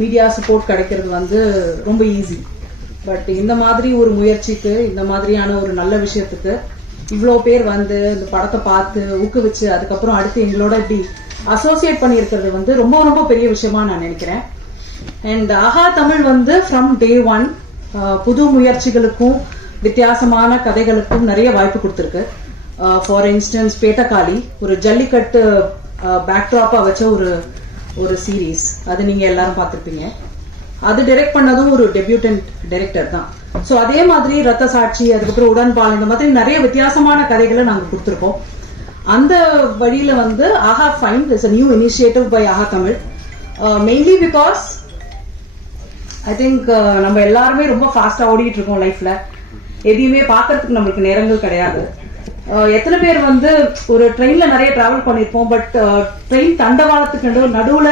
Media support கிடைக்கிறது வந்து ரொம்ப ஈஸி பட் இந்த மாதிரி ஒரு முயற்சிக்கு இந்த மாதிரியான ஒரு நல்ல விஷயத்துக்கு இவ்வளோ பேர் வந்து இந்த படத்தை பார்த்து ஊக்குவிச்சு அதுக்கப்புறம் அடுத்து எங்களோட இப்படி அசோசியேட் பண்ணியிருக்கிறது வந்து ரொம்ப ரொம்ப பெரிய விஷயமா நான் நினைக்கிறேன். அண்ட் ஆஹா தமிழ் வந்து ஃப்ரம் டே ஒன் புது முயற்சிகளுக்கும் வித்தியாசமான கதைகளுக்கும் நிறைய வாய்ப்பு கொடுத்துருக்கு. ஃபார் இன்ஸ்டன்ஸ் பேட்டக்காளி ஒரு ஜல்லிக்கட்டு பேக்ட்ராப்பாக வச்ச ஒரு ஒரு சீரீஸ் அது நீங்க எல்லாரும் பார்த்திருப்பீங்க. அது டைரக்ட் பண்ணதும் ஒரு டெபியூட்டன்ட் டைரக்டர் தான். ஸோ அதே மாதிரி ரத்த சாட்சி அதுக்கப்புறம் உடன்பால் இந்த மாதிரி நிறைய வித்தியாசமான கதைகளை நாங்கள் கொடுத்துருக்கோம். அந்த வழியில வந்து Aha fine is a new initiative by Aha Tamil. Mainly because I think நம்ம எல்லாருமே ரொம்ப ஃபாஸ்டா ஓடிட்டு இருக்கோம் லைஃப்ல எதையுமே பார்க்கறதுக்கு நம்மளுக்கு நேரங்கள் கிடையாது. எத்தனை பேர் வந்து ஒரு ட்ரெயின்ல நிறைய டிராவல் பண்ணியிருப்போம் பட் ட்ரெயின் தண்டவாளத்துக்கு நடுவுல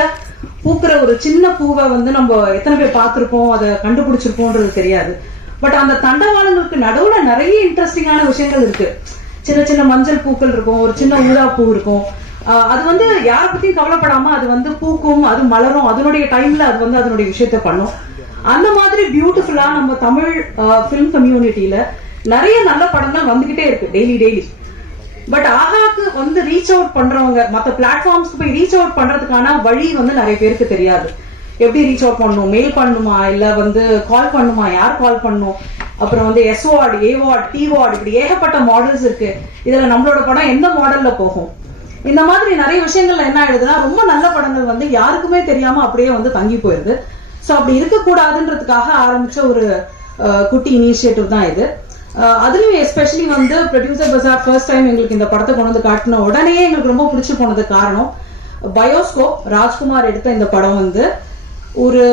பூக்கிற ஒரு சின்ன பூவை வந்து நம்ம எத்தனை பேர் பார்த்துருப்போம் அதை கண்டுபிடிச்சிருப்போம்ன்றது தெரியாது. பட் அந்த தண்டவாளங்களுக்கு நடுவுல நிறைய இன்ட்ரெஸ்டிங்கான விஷயங்கள் இருக்கு. சின்ன சின்ன மஞ்சள் பூக்கள் இருக்கும் ஒரு சின்ன ஊதா பூ இருக்கும். அது வந்து யாரை பத்தியும் கவலைப்படாம அது வந்து பூக்கும் அது மலரும் அதனுடைய டைம்ல அது வந்து அதனுடைய விஷயத்த பண்ணும். அந்த மாதிரி பியூட்டிஃபுல்லா நம்ம தமிழ் ஃபிலிம் கம்யூனிட்டியில நிறைய நல்ல படங்கள் வந்துகிட்டே இருக்கு டெய்லி டெய்லி பட் ஆஹாக்கு வந்து ரீச் அவுட் பண்றவங்க மற்ற பிளாட்ஃபார்ம்ஸ்க்கு போய் ரீச் அவுட் பண்றதுக்கான வழி வந்து நிறைய பேருக்கு தெரியாது. எப்படி ரீச் அவுட் பண்ணணும்? மெயில் பண்ணணுமா இல்ல வந்து கால் பண்ணுமா? யார் கால் பண்ணும்? அப்புறம் வந்து S ward A ward D ward இப்படி ஏகப்பட்ட மாடல்ஸ் இருக்கு. இதுல நம்மளோட படம் எந்த மாடல்ல போகும்? இந்த மாதிரி நிறைய விஷயங்கள்ல என்ன ஆயிடுதுன்னா ரொம்ப நல்ல படங்கள் வந்து யாருக்குமே தெரியாம அப்படியே வந்து தங்கி போயிருது. ஸோ அப்படி இருக்கக்கூடாதுன்றதுக்காக ஆரம்பிச்ச ஒரு குட்டி இனிஷியேட்டிவ் தான் இது. அதுலயும் எஸ்பெஷலி வந்து ப்ரொடியூசர் பசார் ஃபர்ஸ்ட் டைம் எங்களுக்கு இந்த படத்தை கொண்டு வந்து காட்டின உடனே எங்களுக்கு ரொம்ப பிடிச்சி போனது காரணம் பயோஸ்கோப் ராஜ்குமார் எடுத்த இந்த படம் வந்து ஒரு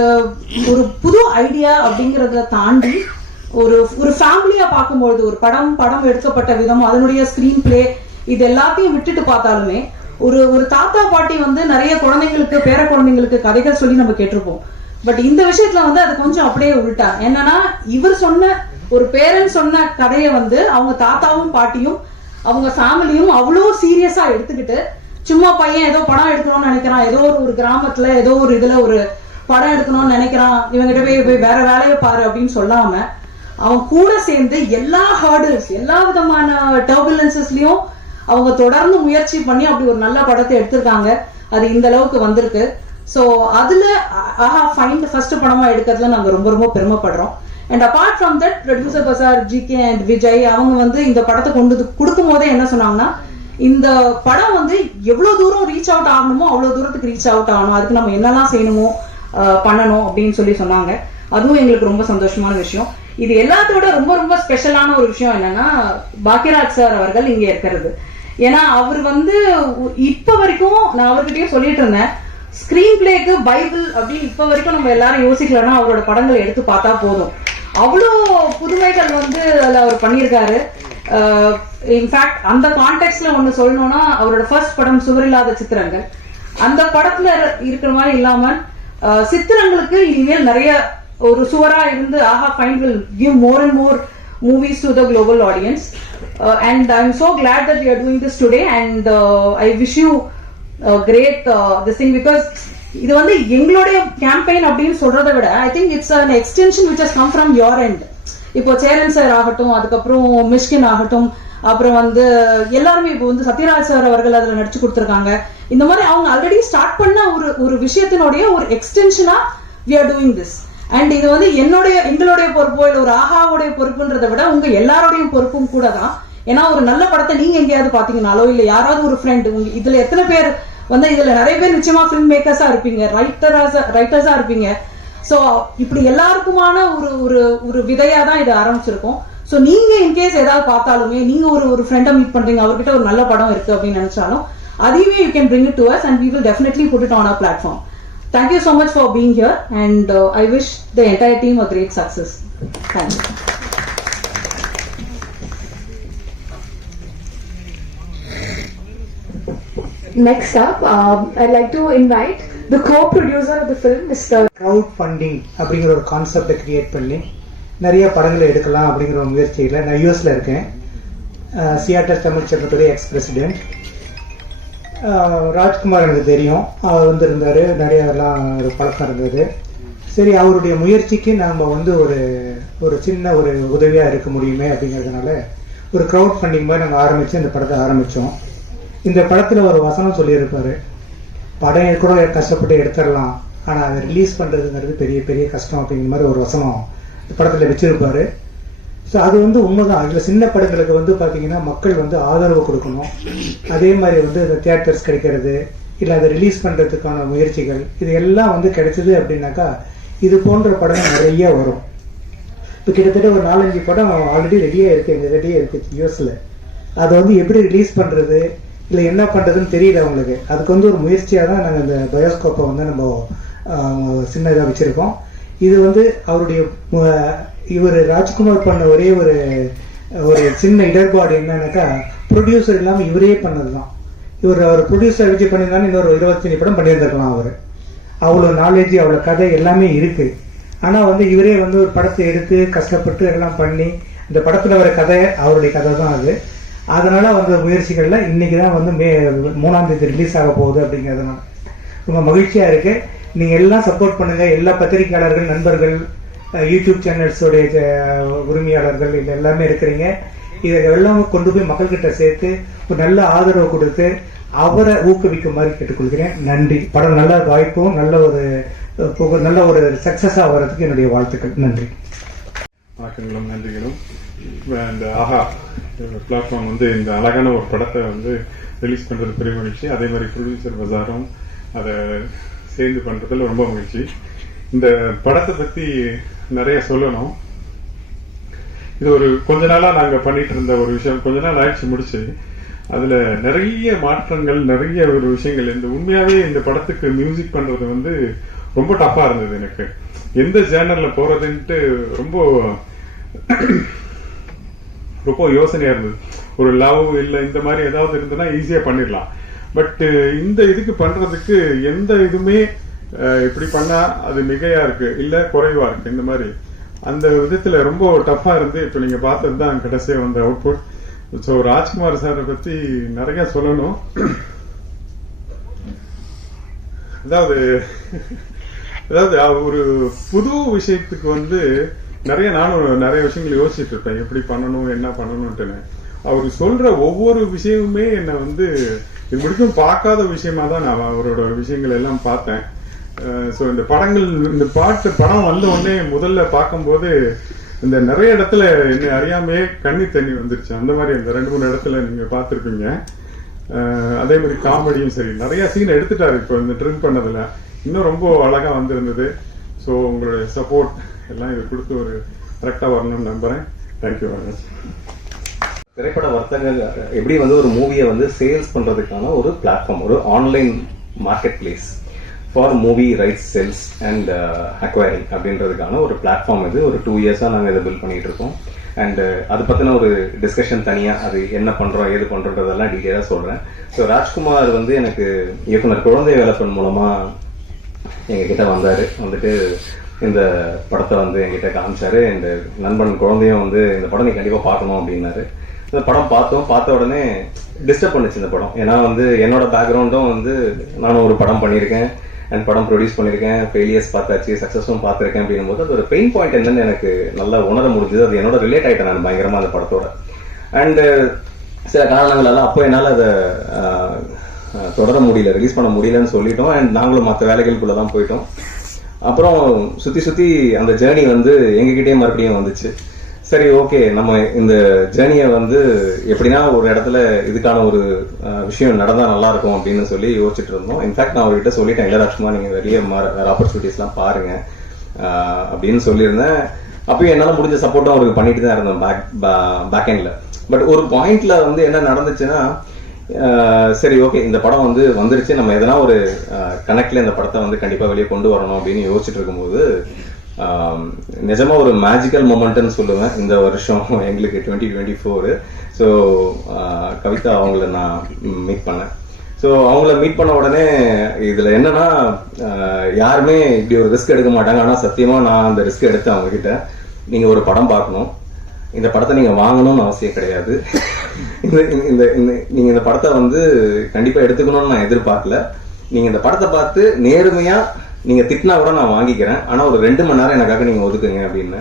ஒரு புது ஐடியா அப்படிங்கிறத தாண்டி ஒரு ஒரு ஃபேமிலியா பார்க்கும்பொழுது ஒரு படம் படம் எடுக்கப்பட்ட விதம் அதனுடைய ஸ்கிரீன் பிளே இது எல்லாத்தையும் விட்டுட்டு பார்த்தாலுமே ஒரு ஒரு தாத்தா பாட்டி வந்து நிறைய குழந்தைங்களுக்கு பேர குழந்தைங்களுக்கு கதைகள் சொல்லி நம்ம கேட்டிருப்போம். பட் இந்த விஷயத்துல வந்து அது கொஞ்சம் அப்படியே உள்டா என்னன்னா இவர் சொன்ன ஒரு பேரன் சொன்ன கதையை வந்து அவங்க தாத்தாவும் பாட்டியும் அவங்க ஃபேமிலியும் அவ்வளோ சீரியஸா எடுத்துக்கிட்டு சும்மா பையன் ஏதோ படம் எடுக்கணும்னு நினைக்கிறான். ஏதோ ஒரு ஒரு கிராமத்துல ஏதோ ஒரு இதுல ஒரு படம் எடுக்கணும்னு நினைக்கிறான். இவங்கிட்ட போய் போய் வேற வேலையை பாரு அப்படின்னு சொல்லாம அவன் கூட சேர்ந்து எல்லா ஹர்டில்ஸ் எல்லா விதமான டர்புலன்சஸ்லயும் அவங்க தொடர்ந்து முயற்சி பண்ணி அப்படி ஒரு நல்ல படத்தை எடுத்திருக்காங்க. அது இந்த அளவுக்கு வந்திருக்கு. ஸோ அதுல ஆஹா ஃபைண்ட் ஃபர்ஸ்ட் படமா எடுக்கிறதுல நாங்க ரொம்ப ரொம்ப பெருமைப்படுறோம். And apart from that producer Bazar GK and Vijay அவங்க வந்து இந்த படத்தை கொண்டு வந்து கொடுக்கும் போதே என்ன சொன்னாங்கன்னா இந்த படம் வந்து எவ்வளவு தூரம் ரீச் அவுட் ஆகணுமோ அவ்வளவு தூரத்துக்கு ரீச் அவுட் ஆகணும். அதுக்கு நம்ம என்னெல்லாம் செய்யணுமோ பண்ணணும் அப்படின்னு சொல்லி சொன்னாங்க. அதுவும் எங்களுக்கு ரொம்ப சந்தோஷமான விஷயம். இது எல்லாத்தோட ரொம்ப ரொம்ப ஸ்பெஷலான ஒரு விஷயம் என்னன்னா பாக்யராஜ் சார் அவர்கள் இங்க இருக்கிறது. ஏன்னா அவர் வந்து இப்ப வரைக்கும் நான் அவர்கிட்டயே சொல்லிட்டு இருந்தேன் ஸ்கிரீன் பிளேக்கு பைபிள் அப்படின்னு இப்ப வரைக்கும் நம்ம எல்லாரும் யோசிக்கலன்னா அவரோட படங்களை எடுத்து பார்த்தா போதும். அவ்வளோ புதுமைகள் வந்து அதுல அவர் பண்ணியிருக்காரு. இன்ஃபேக்ட் அந்த கான்டெக்ட்ல ஒண்ணு சொல்லணும்னா அவரோட ஃபர்ஸ்ட் படம் சுவரில்லாத சித்திரங்கள். அந்த படத்துல இருக்கிற மாதிரி இல்லாம சித்திரங்களுக்கு இனிமேல் நிறைய ஒரு சுவரா இருந்து Aha fine will give more and more movies to the global audience and I am so glad that you are doing this today and I wish you great this thing because இது வந்து எங்களுடைய campaign அப்படின்னு சொல்றதை விட I think it's an extension which has come from your end இப்போ Cheran sir ஆகட்டும் அதுக்கப்புறம் மிஷ்கின் ஆகட்டும் அப்புறம் வந்து எல்லாருமே இப்போ வந்து சத்யராஜ் சார் அவர்கள் அதுல நடிச்சு கொடுத்துருக்காங்க. இந்த மாதிரி அவங்க ஆல்ரெடி ஸ்டார்ட் பண்ண ஒரு ஒரு விஷயத்தினுடைய ஒரு எக்ஸ்டென்ஷனா we are doing this and இது வந்து என்னுடைய எங்களுடைய பொறுப்போ இல்லை ஒரு ஆஹாவுடைய பொறுப்புன்றதை விட உங்க எல்லாருடைய பொறுப்பும் கூட தான் ஏன்னா ஒரு நல்ல படத்தை நீங்க எங்கேயாவது பாத்தீங்கனாலோ இல்ல யாராவது ஒரு ஃப்ரெண்ட் உங்க இதுல எத்தனை பேர் வந்து இதுல நிறைய பேர் நிச்சயமா ஃபில்ம் மேக்கர்ஸாக இருப்பீங்க ரைட்டராக ரைட்டர்ஸாக இருப்பீங்க. சோ இப்படி எல்லாருக்குமான ஒரு ஒரு ஒரு விதையாக தான் இது ஆரம்பிச்சிருக்கோம். ஸோ நீங்க இன்கேஸ் ஏதாவது பார்த்தாலுமே நீங்க ஒரு ஒரு ஃப்ரெண்டை மீட் பண்றீங்க அவர்கிட்ட ஒரு நல்ல படம் இருக்கு அப்படின்னு நினைச்சாலும் அதையுமே you can bring it to us and we will definitely put it on a platform thank you so much for being here and I wish the entire team a great success thank you Next up, um, I'd like to invite the co-producer of the film, Mr. Crowd funding அப்படிங்கிற ஒரு கான்செப்டை create பண்ணி நிறைய படங்களை எடுக்கலாம் அப்படிங்கிற ஒரு முயற்சியில் நான் யூஎஸில் இருக்கேன். சியாட்டர் தமிழ் சங்கத்துடைய எக்ஸ் பிரசிடென்ட் ராஜ்குமார் எனக்கு தெரியும். அவர் வந்து இருந்தார் நிறைய எல்லாம் ஒரு பழக்கம் இருந்தது. சரி அவருடைய முயற்சிக்கு நாம் வந்து ஒரு ஒரு சின்ன ஒரு உதவியாக இருக்க முடியுமே அப்படிங்கிறதுனால ஒரு க்ரௌட் ஃபண்டிங் மாதிரி நாங்கள் ஆரம்பித்து இந்த படத்தை ஆரம்பித்தோம் இந்த படத்துல ஒரு வசனம் சொல்லியிருப்பாரு. படம் கூட கஷ்டப்பட்டு எடுத்துடலாம் ஆனா அதை ரிலீஸ் பண்றதுங்கிறது பெரிய பெரிய கஷ்டம் அப்படிங்கிற மாதிரி ஒரு வசனம் படத்தில் படத்துல வச்சிருப்பாரு. ஸோ அது வந்து உண்மைதான். அதில் சின்ன படங்களுக்கு வந்து பார்த்தீங்கன்னா மக்கள் வந்து ஆதரவு கொடுக்கணும். அதே மாதிரி வந்து இந்த தியேட்டர்ஸ் கிடைக்கிறது இல்லை அதை ரிலீஸ் பண்ணுறதுக்கான முயற்சிகள் இது எல்லாம் வந்து கிடைச்சது அப்படின்னாக்கா இது போன்ற படங்கள் நிறைய வரும். இப்போ கிட்டத்தட்ட ஒரு நாலஞ்சு படம் ஆல்ரெடி ரெடியாக இருக்கு எங்கள் ரெடியாக இருக்கு யூஎஸில் அதை வந்து எப்படி ரிலீஸ் பண்ணுறது இல்லை என்ன பண்ணுறதுன்னு தெரியல அவங்களுக்கு அதுக்கு வந்து ஒரு முயற்சியாக தான் நாங்கள் இந்த பயோஸ்கோப்பை வந்து நம்ம சின்னதாக வச்சுருக்கோம். இது வந்து அவருடைய இவர் ராஜ்குமார் பண்ண ஒரே ஒரு ஒரு சின்ன இடர்பாடு என்னன்னாக்கா ப்ரொடியூசர் இல்லாமல் இவரே பண்ணது தான் இவர் அவர் ப்ரொடியூசர் வச்சு பண்ணியிருந்தாலும் இன்னொரு இருபத்தஞ்சு படம் பண்ணியிருந்திருக்கலாம் அவர். அவ்வளோ நாலேஜ் அவ்வளோ கதை எல்லாமே இருக்குது ஆனால் வந்து இவரே வந்து ஒரு படத்தை எடுத்து கஷ்டப்பட்டு எல்லாம் பண்ணி இந்த படத்தில் வர கதை அவருடைய கதை தான் அது. அதனால் வந்த முயற்சிகள்ல இன்றைக்கி தான் வந்து மே மூணாம் தேதி ரிலீஸ் ஆக போகுது அப்படிங்கிறதுனால ரொம்ப மகிழ்ச்சியாக இருக்குது நீங்கள் எல்லாம் சப்போர்ட் பண்ணுங்கள் எல்லா பத்திரிகையாளர்கள் நண்பர்கள் யூடியூப் சேனல்ஸோடைய உரிமையாளர்கள் இது எல்லாமே இருக்கிறீங்க. இதை எல்லாம் கொண்டு போய் மக்கள்கிட்ட சேர்த்து ஒரு நல்ல ஆதரவு கொடுத்து அவரை ஊக்குவிக்குமாறு கேட்டுக்கொள்கிறேன். நன்றி. படம் நல்ல வாய்ப்பும் நல்ல ஒரு நல்ல ஒரு சக்ஸஸ் ஆகிறதுக்கு என்னுடைய வாழ்த்துக்கள். நன்றி. வணக்கங்களும் நன்றிகளும். இந்த ஆஹா பிளாட்ஃபார்ம் வந்து இந்த அழகான ஒரு படத்தை வந்து ரிலீஸ் பண்ணுறது பெரிய மகிழ்ச்சி. அதே மாதிரி ப்ரொடியூசர் பஜாரும் அதை சேர்ந்து பண்றதுல ரொம்ப மகிழ்ச்சி. இந்த படத்தை பத்தி நிறைய சொல்லணும். இது ஒரு கொஞ்ச நாளா நாங்க பண்ணிட்டு இருந்த ஒரு விஷயம். கொஞ்ச நாள் ஆயிடுச்சு முடிச்சு. அதுல நிறைய மாற்றங்கள் நிறைய ஒரு விஷயங்கள். இந்த உண்மையாவே இந்த படத்துக்கு மியூசிக் பண்றது வந்து ரொம்ப டஃப்பா இருந்தது எனக்கு. எந்த ஜேனர்ல போறதுன்ட்டு ரொம்ப ரொம்ப யோசனையா இருந்தது. ஒரு லவ் இல்ல இந்த மாதிரி ஏதாவது இருந்ததுன்னா ஈஸியா பண்ணிடலாம். பட் இந்த இதுக்கு பண்றதுக்கு எந்த இதுவுமே இப்படி பண்ணா அது மிகையா இருக்கு இல்ல குறைவா இருக்கு இந்த மாதிரி. அந்த விதத்துல ரொம்ப டஃப்பா இருந்து இப்ப நீங்க பார்த்தது தான் கடைசியா வந்த அவுட்புட் ஸோ ராஜ்குமார் சாரை பத்தி நிறைய சொல்லணும். அதாவது அதாவது ஒரு புது விஷயத்துக்கு வந்து நிறைய நானும் நிறைய விஷயங்கள் யோசிச்சுட்டு இருப்பேன். எப்படி பண்ணணும் என்ன பண்ணணும்ட்டுன்னு அவர் சொல்ற ஒவ்வொரு விஷயமுமே என்னை வந்து இது முடிக்கும் பார்க்காத விஷயமா தான் நான் அவரோட விஷயங்கள் எல்லாம் பார்த்தேன். ஸோ இந்த படங்கள் இந்த பாட்டு படம் வந்த உடனே முதல்ல பார்க்கும்போது இந்த நிறைய இடத்துல என்னை அறியாமையே கண்ணி தண்ணி வந்துருச்சு. அந்த மாதிரி அந்த ரெண்டு மூணு இடத்துல நீங்க பார்த்துருப்பீங்க. அதே மாதிரி காமெடியும் சரி. நிறைய சீன் எடுத்துட்டாரு இப்போ இந்த ட்ரிம் பண்ணதுல. இன்னும் ரொம்ப அழகா வந்திருந்தது. ஸோ உங்களுடைய சப்போர்ட் எல்லாம் இது கொடுத்து ஒரு கரெக்டாக வரணும்னு நம்புறேன். தேங்க்யூ வெரி மச் திரைப்பட வர்த்தக எப்படி வந்து ஒரு மூவியை வந்து சேல்ஸ் பண்ணுறதுக்கான ஒரு பிளாட்ஃபார்ம் ஒரு online marketplace for movie rights sales and acquiring அப்படின்றதுக்கான ஒரு பிளாட்ஃபார்ம் இது. ஒரு டூ இயர்ஸாக நாங்கள் இதை பில்ட் பண்ணிட்டு இருக்கோம். அண்ட் uh, அது பற்றின ஒரு டிஸ்கஷன் தனியாக அது என்ன பண்ணுறோம் ஏது பண்ணுறோன்றதெல்லாம் டீட்டெயிலாக சொல்கிறேன் ஸோ ராஜ்குமார் வந்து எனக்கு இயக்குனர் குழந்தை வேலைப்பன் மூலமாக எங்ககிட்ட வந்தார். வந்துட்டு இந்த படத்தை வந்து என்கிட்ட காமிச்சாரு. இந்த நண்பன் குழந்தையும் வந்து இந்த படம் நீ கண்டிப்பாக பார்க்கணும் அப்படின்னாரு. இந்த படம் பார்த்தோம். பார்த்த உடனே டிஸ்டர்ப் பண்ணுச்சு இந்த படம். ஏன்னா வந்து என்னோட பேக்ரவுண்டும் வந்து நானும் ஒரு படம் பண்ணியிருக்கேன். அண்ட் படம் ப்ரொடியூஸ் பண்ணியிருக்கேன். ஃபெயிலியர்ஸ் பார்த்தாச்சு சக்ஸஸும் பார்த்துருக்கேன் அப்படின்னும் போது அது ஒரு பெயின் பாயிண்ட் என்னன்னு எனக்கு நல்லா உணர முடிஞ்சது. அது என்னோட ரிலேட் ஆகிட்டேன் நான் பயங்கரமா அந்த படத்தோட. அண்டு சில காரணங்களால அப்போ என்னால் அதை தொடர முடியல ரிலீஸ் பண்ண முடியலன்னு சொல்லிட்டோம். அண்ட் நாங்களும் மற்ற வேலைகளுக்குள்ளே தான் போயிட்டோம். அப்புறம் சுத்தி சுத்தி அந்த ஜேர்னி வந்து எங்ககிட்டயே மறுபடியும் வந்துச்சு. சரி ஓகே நம்ம இந்த ஜேர்னியை வந்து எப்படின்னா ஒரு இடத்துல இதுக்கான ஒரு விஷயம் நடந்தா நல்லா இருக்கும் அப்படின்னு சொல்லி யோசிச்சுட்டு இருந்தோம். இன்ஃபேக்ட் நான் அவர்கிட்ட சொல்லிட்டேன் இல்ல ராஜ்குமார் நீங்க வெளியே வேற ஆப்பர்ச்சுனிட்டிஸ்லாம் பாருங்க. அப்படின்னு சொல்லியிருந்தேன். அப்பயும் என்னால முடிஞ்ச சப்போர்ட்டும் அவருக்கு பண்ணிட்டு தான் இருந்தோம் பேக் பேக் எண்ட்ல பட் ஒரு பாயிண்ட்ல வந்து என்ன நடந்துச்சுன்னா சரி ஓகே இந்த படம் வந்து வந்துருச்சு. நம்ம எதனா ஒரு கனெக்ட்ல இந்த படத்தை வந்து கண்டிப்பா வெளியே கொண்டு வரணும் அப்படின்னு யோசிச்சுட்டு இருக்கும்போது நிஜமாக நிஜமா ஒரு மேஜிக்கல் மொமெண்ட்னு சொல்லுவேன். இந்த வருஷம் எங்களுக்கு twenty twenty four so Kavitha அவங்கள நான் மீட் பண்ணேன். ஸோ அவங்கள மீட் பண்ண உடனே இதுல என்னன்னா யாருமே இப்படி ஒரு ரிஸ்க் எடுக்க மாட்டாங்க. ஆனால் சத்தியமா நான் அந்த ரிஸ்க் எடுத்தேன் அவங்க கிட்ட நீங்க ஒரு படம் பார்க்கணும். இந்த படத்தை நீங்க வாங்கணும்னு அவசியம் கிடையாது. இந்த இந்த- நீங்க இந்த படத்தை வந்து கண்டிப்பா எடுத்துக்கணும்னு நான் எதிர்பார்க்கல. நீங்க இந்த படத்தை பார்த்து நேர்மையா நீங்க திட்டினா கூட நான் வாங்கிக்கிறேன். ஆனா ஒரு ரெண்டு மணி நேரம் எனக்காக நீங்க ஒதுக்குங்க அப்படின்னு.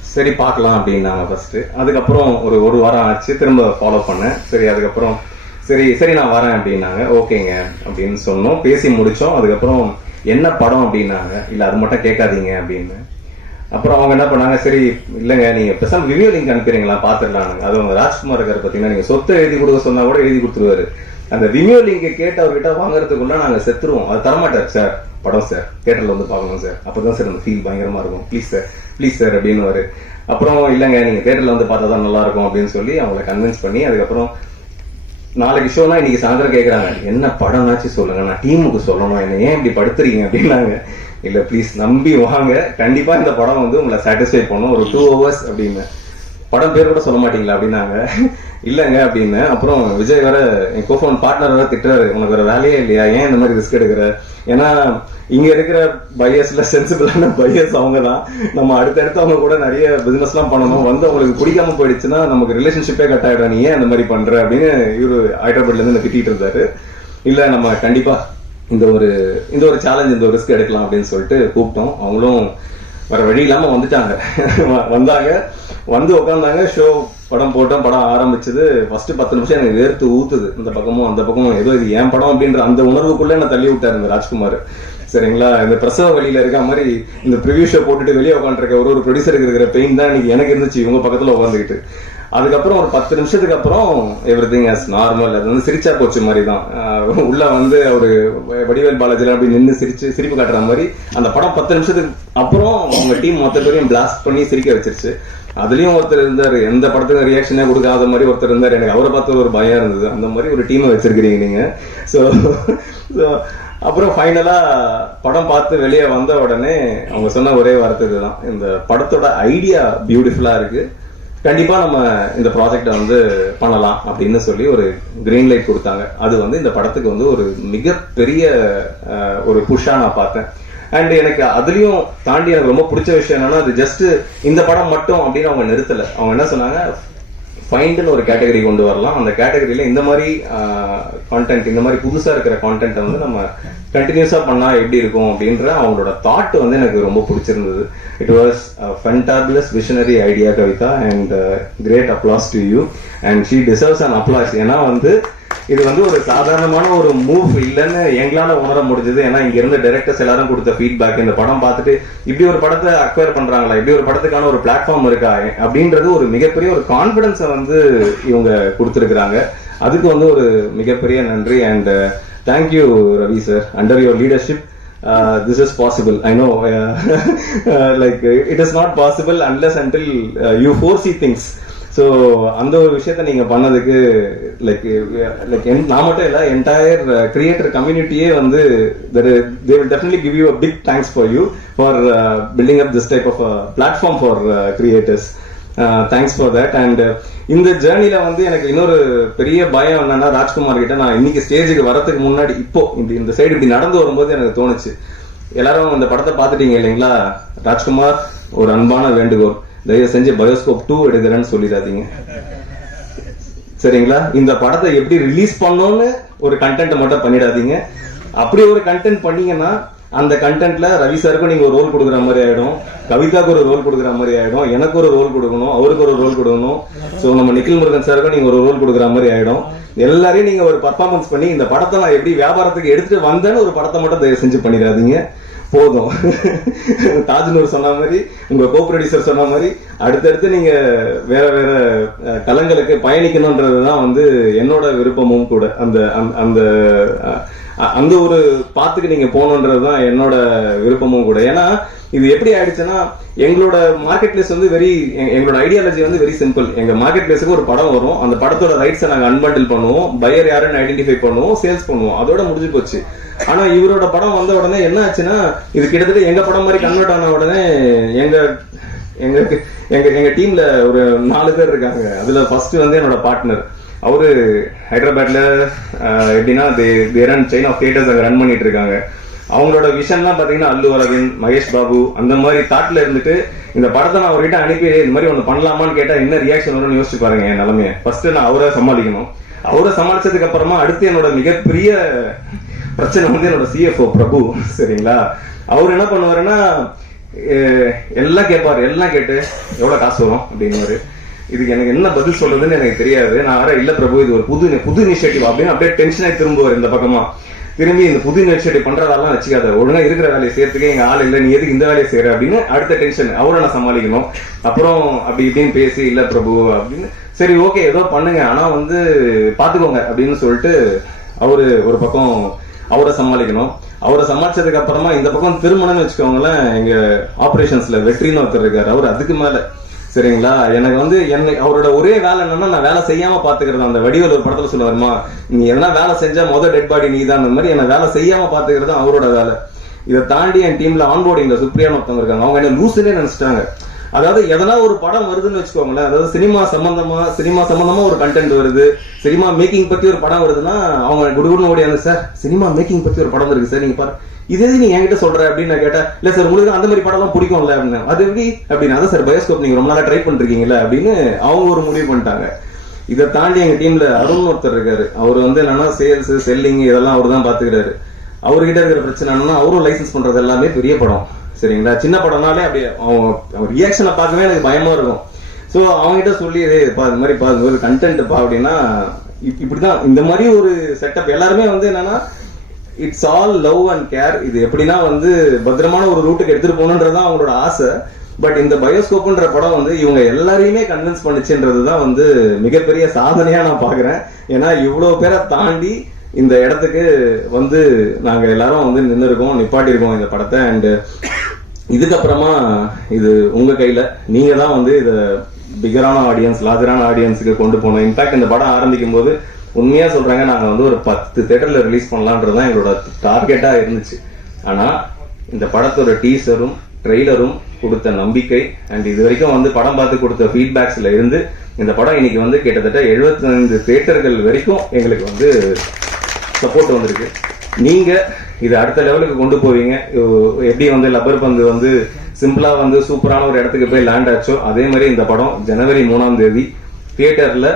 சரி பார்க்கலாம் அப்படின்னாங்க ஃபர்ஸ்ட் அதுக்கப்புறம் ஒரு ஒரு வாரம் ஆச்சு. திரும்ப ஃபாலோ பண்ணேன். சரி அதுக்கப்புறம் சரி சரி நான் வரேன் அப்படின்னாங்க. ஓகேங்க அப்படின்னு சொன்னோம். பேசி முடிச்சோம். அதுக்கப்புறம் என்ன படம் அப்படின்னாங்க. இல்ல அது மட்டும் கேட்காதீங்க அப்படின்னு. அப்புறம் அவங்க என்ன பண்ணாங்க? சரி இல்லைங்க நீங்க பெசாம விவியோ லிங்க் அனுப்பிடுறீங்களா? பாத்துடலாங்க அது அவங்க ராஜ்குமார் இருக்காரு பாத்தீங்கன்னா நீங்க சொத்தை எழுதி கொடுக்க சொன்னா கூட எழுதி கொடுத்துருவாரு. அந்த விமியோ லிங்கை கேட்டு அவர்கிட்ட வாங்குறதுக்குள்ள நாங்க செத்துருவோம். அது தரமாட்டார் சார். படம் சார். தேட்டரில் வந்து பார்க்கணும் சார். அப்பதான் சார் அந்த ஃபீல் பயங்கரமா இருக்கும். ப்ளீஸ் சார் ப்ளீஸ் சார் அப்படின்னு அப்புறம் இல்லைங்க நீங்க தேட்டரில் வந்து பார்த்தா தான் நல்லா இருக்கும் அப்படின்னு சொல்லி அவங்கள கன்வின்ஸ் பண்ணி அதுக்கப்புறம் நாளைக்கு ஷோனா இன்னைக்கு சாயந்தரம் கேக்குறாங்க. என்ன படம்னாச்சும் சொல்லுங்க. நான் டீமுக்கு சொல்லணும்? என்ன ஏன் இப்படி படுத்துறீங்க அப்படின்னாங்க. இல்ல ப்ளீஸ் நம்பி வாங்க. கண்டிப்பா இந்த படம் வந்து உங்களை சாட்டிஸ்ஃபை பண்ணும். ஒரு டூ ஹவர்ஸ் அப்படின்னு. படம் பேர் கூட சொல்ல மாட்டீங்களா அப்படின்னாங்க. இல்லைங்க அப்படின்னு. அப்புறம் விஜய் வேற என் கோஃபோன் பார்ட்னர் வேற திட்டுறாரு. உனக்கு வேற வேலையே இல்லையா? ஏன் இந்த மாதிரி ரிஸ்க் எடுக்கிற? ஏன்னா இங்க இருக்கிற பையஸ்ல சென்சிபிளான பையஸ் அவங்க தான் நம்ம அடுத்தடுத்து அவங்க கூட நிறைய பிசினஸ் எல்லாம் பண்ணணும். வந்து அவங்களுக்கு பிடிக்காம போயிடுச்சுன்னா நமக்கு ரிலேஷன்ஷிப்பே கட் ஆயிடும். நீ ஏன் அந்த மாதிரி பண்ற? அப்படின்னு இவரு ஹைதராபாத்ல இருந்து திட்டிட்டு இருந்தாரு. இல்ல நம்ம கண்டிப்பா இந்த ஒரு இந்த ஒரு சேலஞ்ச் இந்த ஒரு ரிஸ்க் எடுக்கலாம் அப்படின்னு சொல்லிட்டு கூப்பிட்டோம். அவங்களும் வேற வழி இல்லாம வந்துட்டாங்க. வ- வந்தாங்க. வந்து உட்காந்தாங்க ஷோ படம் போட்டோம் படம் ஆரம்பிச்சது ஃபர்ஸ்ட் பத்து நிமிஷம் எனக்கு வேர்த்து ஊத்துது. இந்த பக்கமும் அந்த பக்கமும். ஏதோ இது என் படம் அப்படின்ற அந்த உணர்வுக்குள்ள என்ன தள்ளி விட்டாரு இந்த ராஜ்குமார். சரிங்களா? இந்த பிரசவ வழியில இருக்க மாதிரி இந்த ப்ரிவியூ ஷோ போட்டுட்டு வெளியே உட்காந்துருக்க ஒரு ஒரு ப்ரொடியூசருக்கு இருக்கிற பெயின் தான் இன்னைக்கு எனக்கு இருந்துச்சு. இவங்க பக்கத்துல உட்காந்துக்கிட்டு அதுக்கப்புறம் ஒரு பத்து நிமிஷத்துக்கு அப்புறம் எவ்ரி திங் ஆஸ் நார்மல் அது வந்து சிரிச்சா போச்சு மாதிரி தான் உள்ள வந்து அவரு வடிவேல் பாலாஜியில் அப்படி நின்று சிரிச்சு சிரிப்பு காட்டுற மாதிரி அந்த படம் பத்து நிமிஷத்துக்கு அப்புறம் அவங்க டீம் மொத்த பேரையும் பிளாஸ்ட் பண்ணி சிரிக்க வச்சிருச்சு. அதுலயும் ஒருத்தர் இருந்தார். எந்த படத்துக்கும் ரியாக்ஷனே கொடுக்காத மாதிரி ஒருத்தர் இருந்தார். எனக்கு அவரை பார்த்து ஒரு பயம் இருந்தது. அந்த மாதிரி ஒரு டீமை வச்சிருக்கிறீங்க நீங்க. ஸோ அப்புறம் ஃபைனலா படம் பார்த்து வெளியே வந்த உடனே அவங்க சொன்ன ஒரே வார்த்தை இதுதான். இந்த படத்தோட ஐடியா பியூட்டிஃபுல்லா இருக்கு. கண்டிப்பாக நம்ம இந்த ப்ராஜெக்டை வந்து பண்ணலாம் அப்படின்னு சொல்லி ஒரு கிரீன் லைட் கொடுத்தாங்க. அது வந்து இந்த படத்துக்கு வந்து ஒரு மிகப்பெரிய ஒரு புஷ்ஷாக நான் பார்த்தேன். அண்ட் எனக்கு அதுலேயும் தாண்டி எனக்கு ரொம்ப பிடிச்ச விஷயம் என்னன்னா அது ஜஸ்ட் இந்த படம் மட்டும் அப்படின்னு அவங்க நிறுத்தலை. அவங்க என்ன சொன்னாங்க? ஃபைண்டுன்னு ஒரு கேட்டகரி கொண்டு வரலாம். அந்த கேட்டகரியில இந்த மாதிரி கான்டென்ட் இந்த மாதிரி புதுசாக இருக்கிற கான்டென்ட்டை வந்து நம்ம கண்டினியூஸாக பண்ணால் எப்படி இருக்கும் அப்படின்ற அவங்களோட தாட் வந்து எனக்கு ரொம்ப பிடிச்சிருந்தது. It was fantabulous visionary idea Kavitha and great applause to you and she deserves an applause ஏன்னா வந்து இது வந்து ஒரு சாதாரணமான ஒரு மூவ் இல்லைன்னு எங்களால உணர முடிஞ்சது. ஏன்னா இங்க இருந்த டைரக்டர்ஸ் எல்லாரும் கொடுத்த ஃபீட்பேக் இந்த படம் பார்த்துட்டு இப்படி ஒரு படத்தை அக்வயர் பண்றாங்களா? இப்படி ஒரு படத்துக்கான ஒரு பிளாட்ஃபார்ம் இருக்கா? அப்படின்றது ஒரு மிகப்பெரிய ஒரு கான்பிடன்ஸை வந்து இவங்க கொடுத்துருக்குறாங்க. அதுக்கு வந்து ஒரு மிகப்பெரிய நன்றி. And thank you uh, Ravi sir under your leadership this is possible I know like it is not possible unless until you foresee things so அந்த ஒரு விஷயத்த நீங்க பண்ணதுக்கு லைக் லைக் நான் மட்டும் இல்லை என்டையர் கிரியேட்டர் கம்யூனிட்டியே வந்து they will definitely give you a big thanks for you for building up this type of platform for creators thanks for that and இந்த ஜேர்னில வந்து எனக்கு இன்னொரு பெரிய பயம் என்னன்னா ராஜ்குமார் கிட்ட நான் இன்னைக்கு ஸ்டேஜுக்கு வரதுக்கு முன்னாடி இப்போ இப்படி இந்த சைடு இப்படி நடந்து வரும்போது எனக்கு தோணுச்சு. எல்லாரும் இந்த படத்தை பார்த்துட்டீங்க இல்லைங்களா? ராஜ்குமார் ஒரு அன்பான வேண்டுகோள். தயவு செஞ்சு பயோஸ்கோப் டூ எடுக்கிறேன்னு சொல்லிடாதீங்க. சரிங்களா? இந்த படத்தை எப்படி ரிலீஸ் பண்ணோம்னு ஒரு கண்டென்ட் மட்டும் பண்ணிடாதீங்க. அப்படி ஒரு கண்டென்ட் பண்ணீங்கன்னா அந்த கண்டென்ட்ல ரவி சாருக்கும் நீங்க ஒரு ரோல் கொடுக்குற மாதிரி ஆயிடும். கவிதாக்கு ஒரு ரோல் கொடுக்குற மாதிரி ஆயிடும். எனக்கு ஒரு ரோல் கொடுக்கணும். அவருக்கு ஒரு ரோல் கொடுக்கணும். சோ நம்ம நிக்கில் முருகன் சாருக்கும் நீங்க ஒரு ரோல் கொடுக்குற மாதிரி ஆயிடும். எல்லாரையும் நீங்க ஒரு பர்ஃபார்மன்ஸ் பண்ணி இந்த படத்தை நான் எப்படி வியாபாரத்துக்கு எடுத்துட்டு வந்தேன்னு ஒரு படத்தை மட்டும் தயவு செஞ்சு பண்ணிடாதீங்க. போதும். தாஜ்னூர் சொன்ன மாதிரி உங்க கோ ப்ரொடியூசர் சொன்ன மாதிரி அடுத்தடுத்து நீங்க வேற வேற அஹ், தளங்களுக்கு பயணிக்கணும்ன்றதுதான் வந்து என்னோட விருப்பமும் கூட. அந்த அந்த- அந்த அந்த ஒரு பாத்துக்கு நீங்க போகணுன்றதுதான் என்னோட விருப்பமும் கூட. ஏன்னா இது எப்படி ஆயிடுச்சுன்னா எங்களோட மார்க்கெட் பிளேஸ் வந்து வெரி எங்களோட ஐடியாலஜி வந்து வெரி சிம்பிள் எங்க மார்க்கெட் பிளேஸுக்கு ஒரு படம் வரும். அந்த படத்தோட ரைட்ஸை நாங்க அன்பண்டில் பண்ணுவோம். பையர் யாருன்னு ஐடென்டிஃபை பண்ணுவோம். சேல்ஸ் பண்ணுவோம். அதோட முடிஞ்சு போச்சு. ஆனா இவரோட படம் வந்த உடனே என்ன ஆச்சுன்னா இது கிட்டத்தட்ட எங்க படம் மாதிரி கன்வெர்ட் ஆன உடனே எங்க எங்களுக்கு எங்க எங்க டீம்ல ஒரு நாலு பேர் இருக்காங்க. அதுல ஃபர்ஸ்ட் வந்து என்னோட பார்ட்னர் அவரு ஹைதராபாத்ல எப்படின்னா ரன் செயின் ஆஃப் தியேட்டர்ஸ் அங்க ரன் பண்ணிட்டு இருக்காங்க. அவங்களோட விஷன்லாம் பாத்தீங்கன்னா அல்லு அரவிந்த் மகேஷ் பாபு அந்த மாதிரி தாட்ல இருந்துட்டு இந்த படத்தை நான் அவர்கிட்ட அனுப்பி இந்த மாதிரி ஒண்ணு பண்ணலாமான்னு கேட்டா என்ன ரியாக்ஷன் வரும்னு யோசிச்சு பாருங்க என் நிலைமைய. ஃபர்ஸ்ட் நான் அவரை சமாளிக்கணும். அவரை சமாளிச்சதுக்கு அப்புறமா அடுத்து என்னோட மிகப்பெரிய பிரச்சனை வந்து என்னோட சிஎஃப்ஓ பிரபு. சரிங்களா? அவர் என்ன பண்ணுவாருன்னா எல்லாம் கேட்பாரு எல்லாம் கேட்டு எவ்வளவு காசு வரும் அப்படின்னுவாரு. இதுக்கு எனக்கு என்ன பதில் சொல்றதுன்னு எனக்கு தெரியாது. நான் வேற இல்ல பிரபு இது ஒரு புது புது இனிஷியேட்டிவ் அப்படின்னு அப்படியே டென்ஷன் ஆகி திரும்புவார் இந்த பக்கமா. திரும்பி இந்த புது இனிஷியேட்டிவ் பண்றதாலாம் வச்சுக்காத. ஒழுங்கா இருக்கிற வேலையை செய்யறதுக்கு எங்க ஆள் இல்ல. நீ எதுக்கு இந்த வேலையை செய்யற அப்படின்னு அடுத்த டென்ஷன் அவரை நான் சமாளிக்கணும். அப்புறம் அப்படி இப்படின்னு பேசி இல்ல பிரபு அப்படின்னு. சரி ஓகே ஏதோ பண்ணுங்க. ஆனா வந்து பாத்துக்கோங்க அப்படின்னு சொல்லிட்டு அவரு ஒரு பக்கம் அவரை சமாளிக்கணும். அவரை சமாளிச்சதுக்கு அப்புறமா இந்த பக்கம் திருமணம்னு வச்சுக்கோங்களேன் எங்க ஆபரேஷன்ஸ்ல வெற்றின்னு ஒருத்தர் இருக்காரு. அவர் அதுக்கு மேல. சரிங்களா? எனக்கு வந்து என்னை அவரோட ஒரே வேலை என்னன்னா நான் வேலை செய்யாம பாத்துக்கிறது அந்த வடிவல் ஒரு படத்துல சொல்லுவாருமா நீ எதனா வேலை செஞ்சா முத டெட் பாடி நீ தான் அந்த மாதிரி என்ன வேலை செய்யாம பாத்துக்கிறது அவரோட வேலை. இதை தாண்டி என் டீம்ல ஆன்போர்டிங்ல சுப்ரியான்னு ஒருத்தவங்க இருக்காங்க. அவங்க என்ன லூசுனே நினைச்சிட்டாங்க. அதாவது எதனா ஒரு படம் வருதுன்னு வச்சுக்கோங்களேன். அதாவது சினிமா சம்பந்தமா சினிமா சம்பந்தமா ஒரு கண்டென்ட் வருது. சினிமா மேக்கிங் பத்தி ஒரு படம் வருதுன்னா அவங்க குடுகுடுன்னு ஓடியாந்து சார் சினிமா மேக்கிங் பத்தி ஒரு படம் இருக்கு சார். நீங்க பாரு இது எது நீ என்கிட்ட சொல்ற? அப்படின்னு நான் கேட்டேன். இல்ல சார் உங்களுக்கு அந்த மாதிரி படம் எல்லாம் பிடிக்கும்ல? அப்படின்னு. அது எப்படி? அப்படின்னு. அதான் சார் பயோஸ்கோப் நீங்க ரொம்ப நாளா ட்ரை பண்றீங்கல்ல அப்படின்னு அவங்க ஒரு முடிவு பண்ணிட்டாங்க. இதை தாண்டி எங்க டீம்ல அருண் ஒருத்தர் இருக்காரு. அவர் வந்து என்னன்னா சேல்ஸ் செல்லிங் இதெல்லாம் அவர் தான் பாத்துக்கிறாரு. அவர்கிட்ட இருக்கிற பிரச்சனை என்னன்னா அவரும் லைசன்ஸ் பண்றது எல்லாமே பெரிய படம். சரிங்களா? சின்ன படம்னாலே அப்படியே அவன் ரியாக்ஷனை பார்க்கவே எனக்கு பயமா இருக்கும். ஸோ அவங்ககிட்ட சொல்லி பா இது மாதிரி பா ஒரு கண்டென்ட் பா அப்படின்னா இப்- இப்படிதான். இந்த மாதிரி ஒரு செட்டப் எல்லாருமே வந்து என்னன்னா it's all love and care இது எப்படின்னா வந்து பத்திரமான ஒரு ரூட்டுக்கு எடுத்துட்டு போகணுன்றதுதான் அவங்களோட ஆசை. பட் இந்த பயோஸ்கோப்ன்ற படம் வந்து இவங்க எல்லாரையுமே கன்வின்ஸ் பண்ணுச்சுன்றது தான் வந்து மிகப்பெரிய சாதனையா நான் பாக்குறேன் ஏன்னா இவ்வளவு பேரை தாண்டி இந்த இடத்துக்கு வந்து நாங்க எல்லாரும் வந்து நின்று இருக்கோம் நிப்பாட்டியிருக்கோம் இந்த படத்தை. அண்டு இதுக்கப்புறமா இது உங்க கையில. நீங்க தான் வந்து இத பிகரான ஆடியன்ஸ் லார்ஜரான ஆடியன்ஸுக்கு கொண்டு போகணும். இன்ஃபேக்ட் இந்த படம் ஆரம்பிக்கும் போது உண்மையா சொல்றாங்க நாங்க வந்து ஒரு பத்து தேட்டர்ல ரிலீஸ் பண்ணலான்றது தான் எங்களோட டார்கெட்டா இருந்துச்சு. ஆனா இந்த படத்தோட டீசரும் ட்ரெய்லரும் கொடுத்த நம்பிக்கை அண்ட் இது வரைக்கும் வந்து படம் பார்த்து கொடுத்த ஃபீட்பேக்ஸ்ல இருந்து இந்த படம் இன்னைக்கு வந்து கிட்டத்தட்ட 75 தேட்டர்கள் வரைக்கும் எங்களுக்கு வந்து சப்போர்ட் வந்திருக்கு. நீங்கள் இது அடுத்த லெவலுக்கு கொண்டு போவீங்க. எப்படி வந்து லப்பர் பந்து வந்து சிம்பிளாக வந்து சூப்பரான ஒரு இடத்துக்கு போய் லேண்ட் ஆச்சோ அதே மாதிரி இந்த படம் ஜனவரி மூணாம் தேதி தியேட்டரில்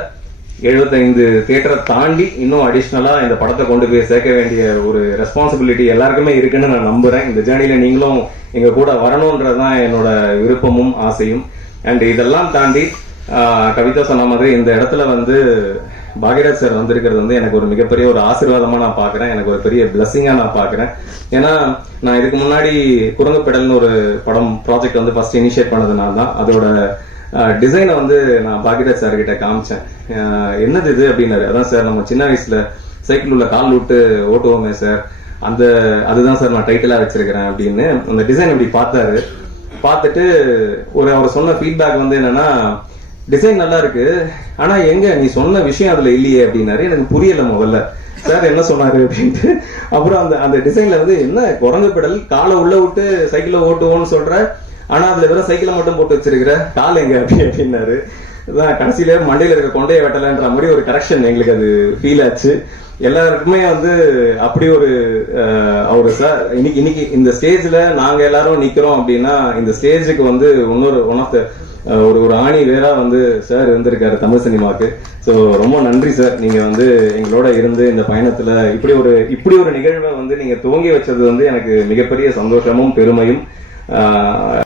எழுபத்தைந்து தியேட்டரை தாண்டி இன்னும் அடிஷ்னலாக இந்த படத்தை கொண்டு போய் சேர்க்க வேண்டிய ஒரு ரெஸ்பான்சிபிலிட்டி எல்லாருக்குமே இருக்குன்னு நான் நம்புகிறேன் இந்த ஜேர்னியில் நீங்களும் எங்கள் கூட வரணுன்றது தான் என்னோட விருப்பமும் ஆசையும். அண்ட் இதெல்லாம் தாண்டி கவிதா சொன்ன மாதிரி இந்த இடத்துல வந்து பாகிராஜ் சார் வந்திருக்கிறது வந்து எனக்கு ஒரு மிகப்பெரிய ஒரு ஆசீர்வாதமா நான் பாக்குறேன். எனக்கு ஒரு பெரிய பிளஸ்ஸிங்கா நான் பாக்குறேன். ஏன்னா நான் இதுக்கு முன்னாடி குரங்குப்பெடல்னு ஒரு படம் ப்ராஜெக்ட் வந்து ஃபர்ஸ்ட் இனிஷியேட் பண்ணதுனால தான் அதோட டிசைனை வந்து நான் பாகிராஜ் சார் கிட்ட காமிச்சேன். என்னது இது அப்படின்னாரு. அதான் சார் நம்ம சின்ன வயசுல சைக்கிள் உள்ள கால் விட்டு ஓட்டுவோமே சார் அந்த அதுதான் சார் நான் டைட்டிலா வச்சிருக்கிறேன் அப்படின்னு. அந்த டிசைன் அப்படி பார்த்தாரு. பார்த்துட்டு ஒரு அவர் சொன்ன ஃபீட்பேக் வந்து என்னன்னா டிசைன் நல்லா இருக்கு. ஆனா எங்க? நீ சொன்ன விஷயம் அதுல இல்லையே அப்படின்னாரு. எனக்கு புரியல முதல்ல. சார் என்ன சொன்னாரு அப்படின்ட்டு. அப்புறம் அந்த அந்த டிசைன்ல வந்து என்ன? குரங்கு பெடல் காலை உள்ள விட்டு சைக்கிளை ஓட்டுவோம்னு சொல்ற. ஆனா அதுல வெறும் சைக்கிளை மட்டும் போட்டு வச்சிருக்கிற. கால் எங்க? அப்படி அப்படின்னாரு. அதான் கடைசியில மண்டையில இருக்க கொண்டைய வெட்டலன்ற மாதிரி ஒரு கரெக்ஷன் எங்களுக்கு அது ஃபீல் ஆச்சு. எல்லாருக்குமே வந்து அப்படி ஒரு அஹ், அவரு சார் இன்னைக்கு இன்னைக்கு இந்த ஸ்டேஜ்ல நாங்க எல்லாரும் நிக்கிறோம் அப்படின்னா இந்த ஸ்டேஜுக்கு வந்து இன்னொரு ஒன் ஆஃப் த ஒரு ஒரு ஆணி வேறா வந்து சார் இருந்திருக்காரு தமிழ் சினிமாக்கு. ஸோ ரொம்ப நன்றி சார் நீங்க வந்து எங்களோட இருந்து இந்த பயணத்துல இப்படி ஒரு இப்படி ஒரு நிகழ்வை வந்து நீங்க துவங்கி வச்சது வந்து எனக்கு மிகப்பெரிய சந்தோஷமும் பெருமையும். ஆஹ்